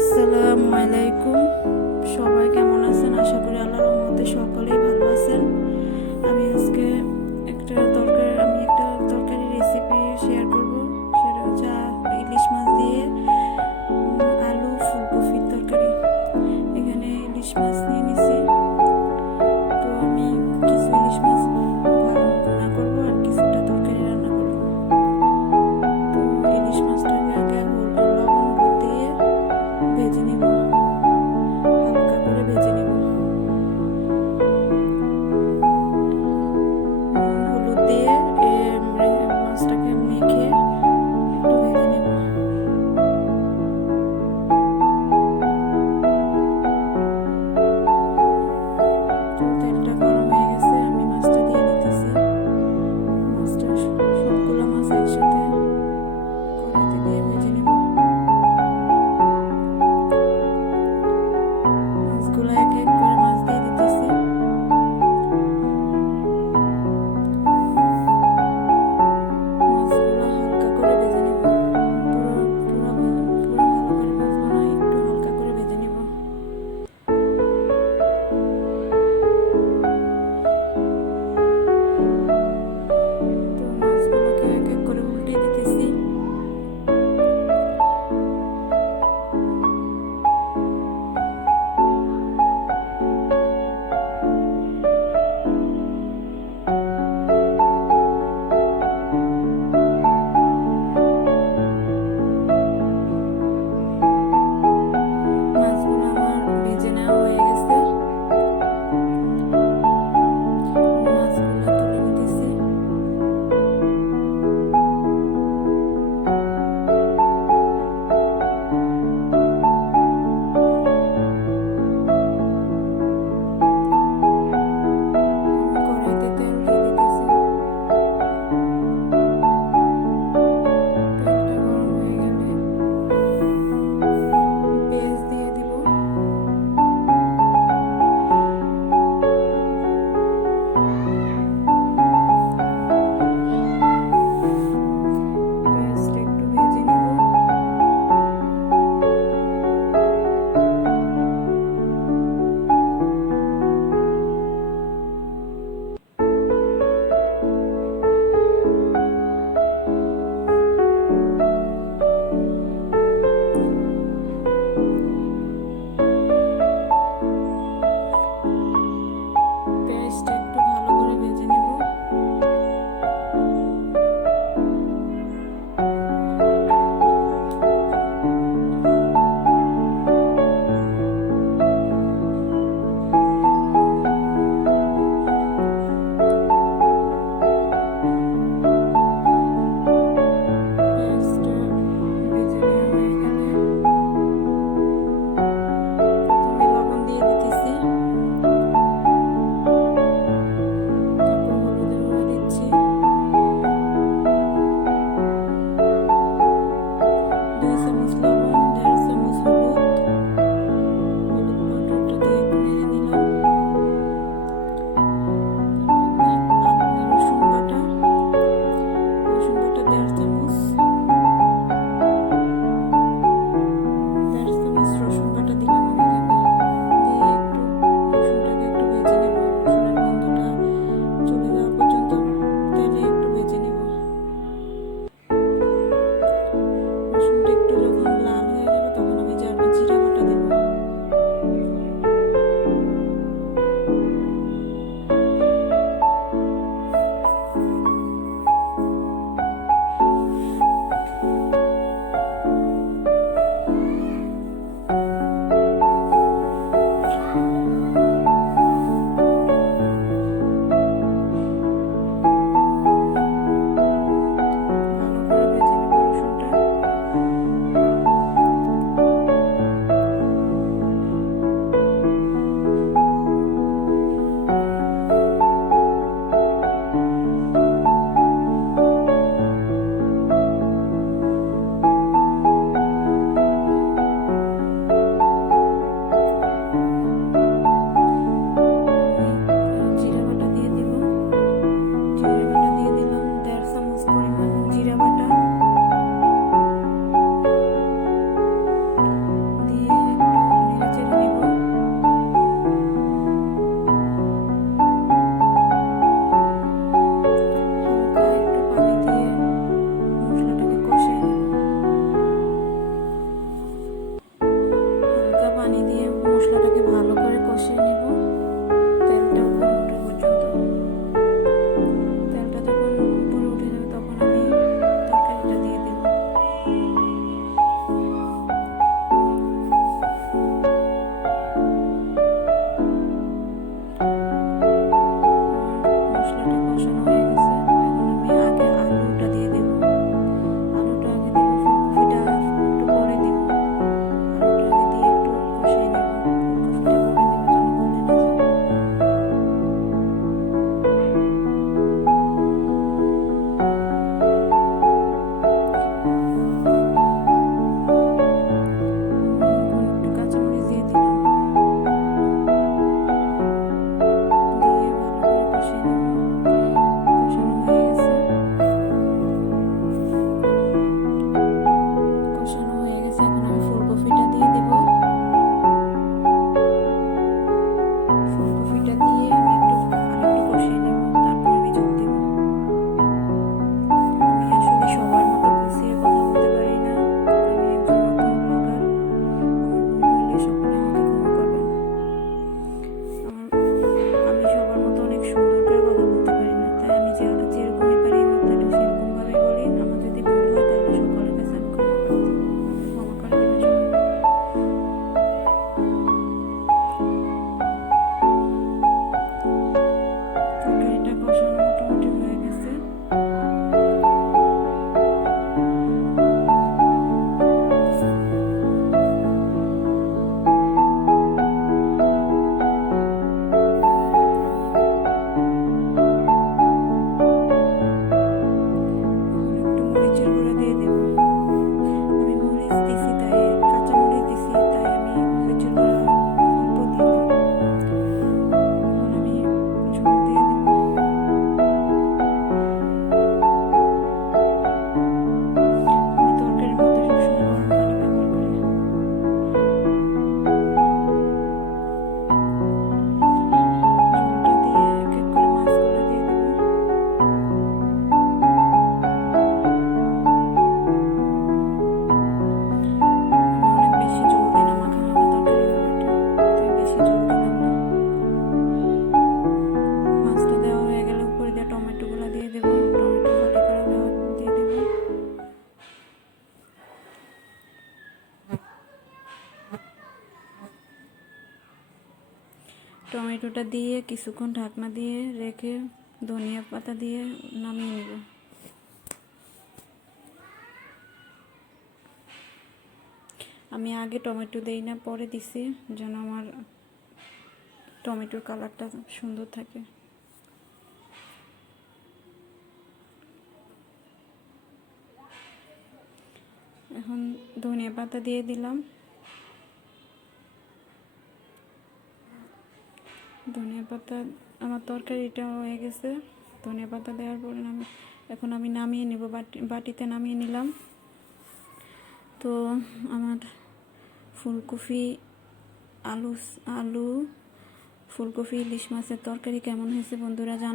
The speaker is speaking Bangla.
আসসালামু আলাইকুম। সবাই কেমন আছেন? আশা করি আল্লাহর রহমতে সকলেই ভালো আছেন। আমি আজকে একটা তরকারি রেসিপি শেয়ার করব। সেটা হচ্ছে ইলিশ মাছ দিয়ে আলু ফুলকপির তরকারি। এখানে ইলিশ মাছ নিয়ে নিছি। তো আমি কিছু ইলিশ মাছ রান্না করব আর কিছুটা তরকারি রান্না করব। তো ইলিশ মাছটাকে আগে লবণ হলুদ দিয়ে ভেজে নিব, হালকা করে ভেজে নিব। নুন হলুদ দিয়ে মাছটাকে মেখে একটু ভেজে নিব। তো তেলটা গরম হয়ে গেছে, আমি মাছটা দিয়ে দিতেছি। মাছটা সবগুলো মাছ একসাথে কড়াইতে দিয়ে ভেজে নিব। মাছগুলো এক এক করে মাছ দিয়ে দিতেছি। মাছগুলো হালকা করে ভেজে নিব। পুরো ভালো করে ভাজবো না, একটু হালকা করে ভেজে নিব। তো মাছগুলোকে এক এক করে উল্টে দিতেছি। মাছগুলো আমার ভেজে নেওয়া হয়ে গেছে। মাছগুলো তুলে নিতেছি। কড়াইতে তেল দিয়ে দিতেছি। তেলটা গরম হয়ে গেলে পেঁয়াজ দিয়ে দিব। পেঁয়াজটা একটু ভেজে নিব। পেঁয়াজটা একটু ভালো করে ভেজে নিব। পেঁয়াজটা ভেজে নেওয়া হয়ে গেলে প্রথমে লবণ দিয়ে দিতেছি, তারপর হলুদের গুঁড়া দিচ্ছি, 2 চামচ লবণ, 1.5 চামচ হলুদ পাউডারটা দিয়ে একটু নেড়ে নিলাম। তারপর রসুন বাটা 1.5 চামচ, 1.5 চামচ রসুন বাটা দিলাম আমি এখানে। দিয়ে একটু রসুনটাকে একটু ভেজে নেব। রসুনের গন্ধটা চলে যাওয়া পর্যন্ত তেলে একটু ভেজে নেব। রসুনটা একটু যখন লাল টমেটোটা দিয়ে কিছুক্ষণ ঢাকনা দিয়ে রেখে ধনিয়া পাতা দিয়ে নামিয়ে নেব। আমি আগে টমেটো দেই না, পরে দিছি যেন আমার টমেটোর কালারটা সুন্দর থাকে। এখন ধনিয়া পাতা দিয়ে দিলাম। ধনিয়া পাতা, আমার তরকারিটা হয়ে গেছে। ধনিয়া পাতা দেওয়ার পরে এখন আমি নামিয়ে নেব, বাটিতে নামিয়ে নিলাম। তো আমার ফুলকপি আলু ফুলকপি ইলিশ মাছের তরকারি কেমন হয়েছে বন্ধুরা জান।